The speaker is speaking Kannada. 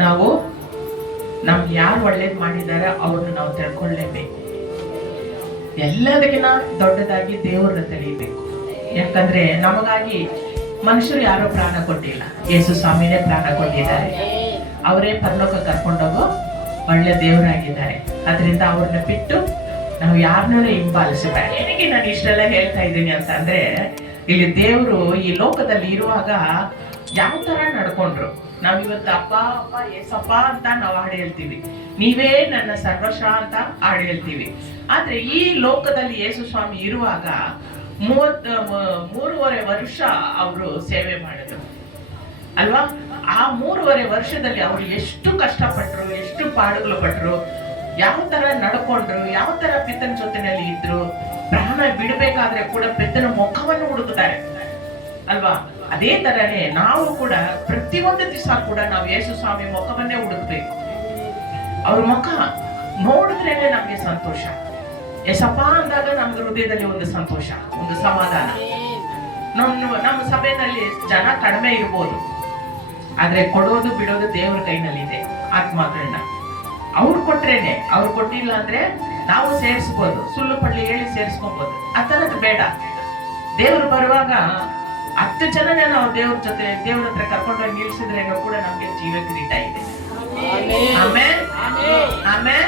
ನಾವು ನಮ್ಗೆ ಯಾರು ಒಳ್ಳೇದು ಮಾಡಿದ್ದಾರೆ ಅವ್ರನ್ನ ನಾವು ತಿಳ್ಕೊಳ್ಳೇಬೇಕು. ಎಲ್ಲದಕ್ಕಿಂತ ದೊಡ್ಡದಾಗಿ ದೇವ್ರನ್ನ ತಿಳಿಯಬೇಕು. ಯಾಕಂದ್ರೆ ನಮಗಾಗಿ ಮನುಷ್ಯರು ಯಾರೋ ಪ್ರಾಣ ಕೊಟ್ಟಿಲ್ಲ, ಯೇಸು ಸ್ವಾಮಿನೇ ಪ್ರಾಣ ಕೊಟ್ಟಿದ್ದಾರೆ. ಅವರೇ ಪರಲೋಕ ಕರ್ಕೊಂಡೋಗೋ ಒಳ್ಳೆ ದೇವರಾಗಿದ್ದಾರೆ. ಅದರಿಂದ ಅವ್ರನ್ನ ಬಿಟ್ಟು ನಾವು ಯಾರನ್ನೂ ಹಿಂಬಾಲಿಸಬೇಡ. ಏನಕ್ಕೆ ನಾನು ಇಷ್ಟೆಲ್ಲ ಹೇಳ್ತಾ ಇದ್ದೀನಿ ಅಂತ ಅಂದ್ರೆ, ಇಲ್ಲಿ ದೇವರು ಈ ಲೋಕದಲ್ಲಿ ಇರುವಾಗ ಯಾವ ತರ ನಡ್ಕೊಂಡ್ರು. ನಾವಿವತ್ತು ಅಪ್ಪ ಅಪ್ಪ ಏಸಪ್ಪ ಅಂತ ನಾವು ಹಾಡು ಹೇಳ್ತೀವಿ, ನೀವೇ ನನ್ನ ಸರ್ವಸ್ವ ಅಂತ ಹಾಡು ಹೇಳ್ತೀವಿ. ಆದ್ರೆ ಈ ಲೋಕದಲ್ಲಿ ಯೇಸು ಸ್ವಾಮಿ ಇರುವಾಗ 3.5 ವರ್ಷ ಅವರು ಸೇವೆ ಮಾಡಿದ್ರು ಅಲ್ವಾ. ಆ 3.5 ವರ್ಷದಲ್ಲಿ ಅವರು ಎಷ್ಟು ಕಷ್ಟಪಟ್ರು, ಎಷ್ಟು ಪಾಡುಗಳು ಪಟ್ರು, ಯಾವ ತರ ನಡ್ಕೊಂಡ್ರು, ಯಾವ ತರ ಪಿತನ ಜೊತೆನಲ್ಲಿ ಇದ್ರು. ಪ್ರಾಣ ಬಿಡಬೇಕಾದ್ರೆ ಕೂಡ ಪಿತನ ಮುಖವನ್ನು ಹುಡುಕ್ತಾರೆ ಅಲ್ವಾ. ಅದೇ ತರನೇ ನಾವು ಕೂಡ ಪ್ರತಿಯೊಂದು ದಿವಸ ಕೂಡ ನಾವು ಯೇಸು ಸ್ವಾಮಿ ಮುಖವನ್ನೇ ಹುಡುಕ್ಬೇಕು. ಅವ್ರ ಮುಖ ನೋಡಿದ್ರೇನೆ ನಮ್ಗೆ ಸಂತೋಷ. ಯೇಸಪ್ಪ ಅಂದಾಗ ನಮ್ಗೆ ಹೃದಯದಲ್ಲಿ ಒಂದು ಸಂತೋಷ, ಒಂದು ಸಮಾಧಾನ. ನಮ್ಮ ಸಭೆಯಲ್ಲಿ ಜನ ಕಡಿಮೆ ಇರ್ಬೋದು, ಆದ್ರೆ ಕೊಡೋದು ಬಿಡೋದು ದೇವ್ರ ಕೈನಲ್ಲಿದೆ. ಆತ್ಮಗಳನ್ನ ಅವ್ರು ಕೊಟ್ರೇನೆ, ಅವ್ರು ಕೊಟ್ಟಿಲ್ಲ ಅಂದ್ರೆ ನಾವು ಸೇರಿಸ್ಬೋದು, ಸುಳ್ಳು ಪಳ್ಳಿ ಹೇಳಿ ಸೇರಿಸ್ಕೊಬಹುದು. ಆ ತರದ್ ಬೇಡ. ದೇವ್ರು ಬರುವಾಗ 10 ಜನನೇ ನಾವು ದೇವ್ರ ಜೊತೆ ದೇವ್ರ ಹತ್ರ ಕರ್ಕೊಂಡೋಗಿ ನಿಲ್ಸಿದ್ರೇನೋ ಕೂಡ ನಮ್ಗೆ ಜೀವ ಕಿರೀಟ ಇದೆ. ಆಮೇಲೆ